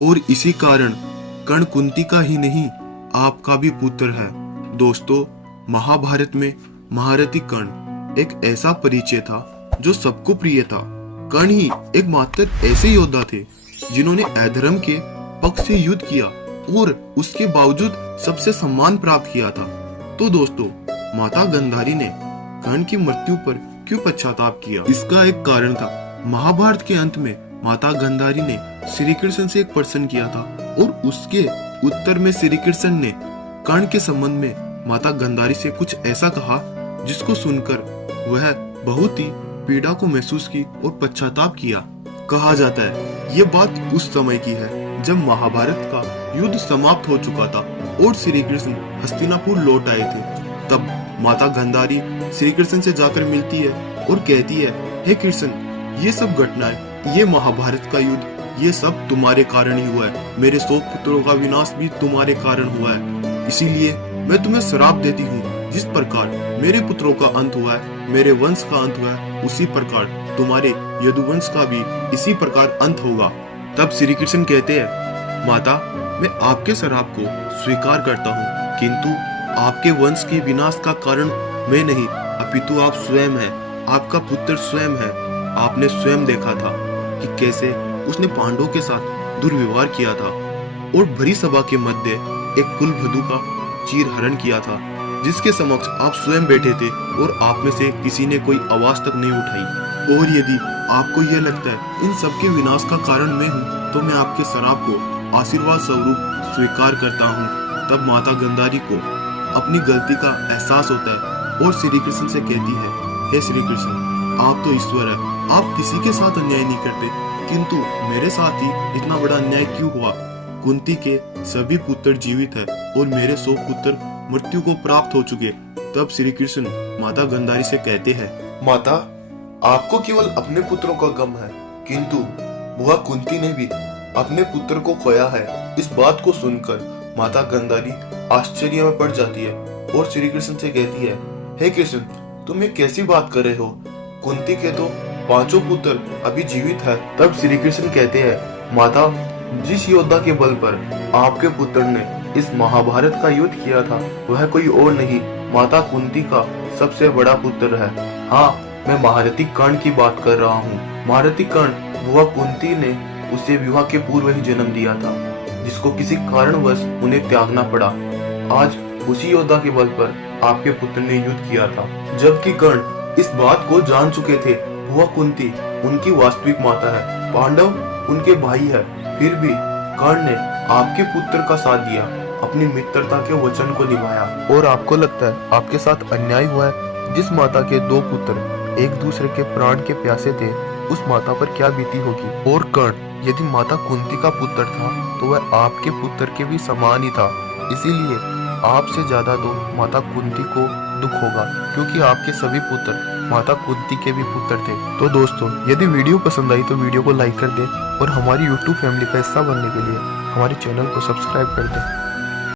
और इसी कारण कर्ण कुंती का ही नहीं आपका भी पुत्र है। दोस्तों, महाभारत में महारथी कर्ण एक ऐसा परिचय था जो सबको प्रिय था। कर्ण ही एकमात्र ऐसे योद्धा थे जिन्होंने अधर्म के पक्ष से युद्ध किया और उसके बावजूद सबसे सम्मान प्राप्त किया था। तो दोस्तों, माता गांधारी ने कर्ण की मृत्यु पर क्यों पश्चाताप किया? इसका एक कारण था। महाभारत के अंत में माता गांधारी ने श्री कृष्ण से एक प्रश्न किया था और उसके उत्तर में श्री कृष्ण ने कर्ण के संबंध में माता गांधारी से कुछ ऐसा कहा जिसको सुनकर वह बहुत ही पीड़ा को महसूस की और पश्चाताप किया। कहा जाता है ये बात उस समय की है जब महाभारत का युद्ध समाप्त हो चुका था और श्री कृष्ण हस्तिनापुर लौट आए थे। तब माता गांधारी श्री कृष्ण से जाकर मिलती है और कहती है, हे कृष्ण, ये सब घटनाएं, ये महाभारत का युद्ध, ये सब तुम्हारे कारण ही हुआ है। मेरे 100 पुत्रों का विनाश भी तुम्हारे कारण हुआ है। इसीलिए मैं तुम्हें श्राप देती हूँ। जिस प्रकार मेरे पुत्रों का अंत हुआ है, मेरे वंश का अंत हुआ है, उसी प्रकार तुम्हारे यदुवंश का भी इसी प्रकार अंत होगा। तब श्री कृष्ण कहते हैं, माता, मैं आपके श्राप को स्वीकार करता हूँ, किंतु आपके वंश के विनाश का कारण मैं नहीं, अपितु आप स्वयं हैं। आपका पुत्र स्वयं है। आपने स्वयं देखा था कि कैसे उसने पांडवों के साथ दुर्व्यवहार किया था और भरी सभा के मध्य एक कुलवधू का चीरहरण किया था, जिसके समक्ष आप स्वयं बैठे थे और आप में से किसी ने कोई आवाज तक नहीं उठाई। और यदि आपको यह लगता है इन सब के विनाश का कारण मैं हूँ, तो मैं आपके श्राप को आशीर्वाद स्वरूप स्वीकार करता हूँ। तब माता गांधारी को अपनी गलती का एहसास होता है और श्री कृष्ण से कहती है, हे श्री कृष्ण, आप तो ईश्वर है, आप किसी के साथ अन्याय नहीं करते, किंतु मेरे साथ ही इतना बड़ा अन्याय क्यों हुआ? कुंती के सभी पुत्र जीवित है और मेरे 100 पुत्र मृत्यु को प्राप्त हो चुके। तब श्री कृष्ण माता गांधारी से कहते हैं, माता, आपको केवल अपने पुत्रों का गम है, किंतु बुआ कुंती ने भी अपने पुत्र को खोया है। इस बात को सुनकर माता गांधारी आश्चर्य में पड़ जाती है और श्री कृष्ण से कहती है, हे कृष्ण, तुम ये कैसी बात कर रहे हो? कुंती के तो 5 पुत्र अभी जीवित है। तब श्री कृष्ण कहते हैं, माता, जिस योद्धा के बल पर आपके पुत्र ने इस महाभारत का युद्ध किया था, वह कोई और नहीं, माता कुंती का सबसे बड़ा पुत्र है। हाँ, मैं महारथी कर्ण की बात कर रहा हूँ। महारथी कर्ण बुआ कुंती ने उसे विवाह के पूर्व ही जन्म दिया था, जिसको किसी कारणवश उन्हें त्यागना पड़ा। आज उसी योद्धा के बल पर आपके पुत्र ने युद्ध किया था। जबकि कर्ण इस बात को जान चुके थे, बुआ कुंती उनकी वास्तविक माता है, पांडव उनके भाई है, फिर भी कर्ण ने आपके पुत्र का साथ दिया, अपनी मित्रता के वचन को निभाया। और आपको लगता है आपके साथ अन्याय हुआ है? जिस माता के 2 पुत्र एक दूसरे के प्राण के प्यासे थे, उस माता पर क्या बीती होगी? और कर्ण यदि माता कुंती का पुत्र था, तो वह आपके पुत्र के भी समान ही था। इसीलिए आपसे ज्यादा तो माता कुंती को दुख होगा, क्योंकि आपके सभी पुत्र माता कुंती के भी पुत्र थे। तो दोस्तों, यदि वीडियो पसंद आई तो वीडियो को लाइक कर दें और हमारी YouTube फैमिली का हिस्सा बनने के लिए हमारे चैनल को सब्सक्राइब कर दें।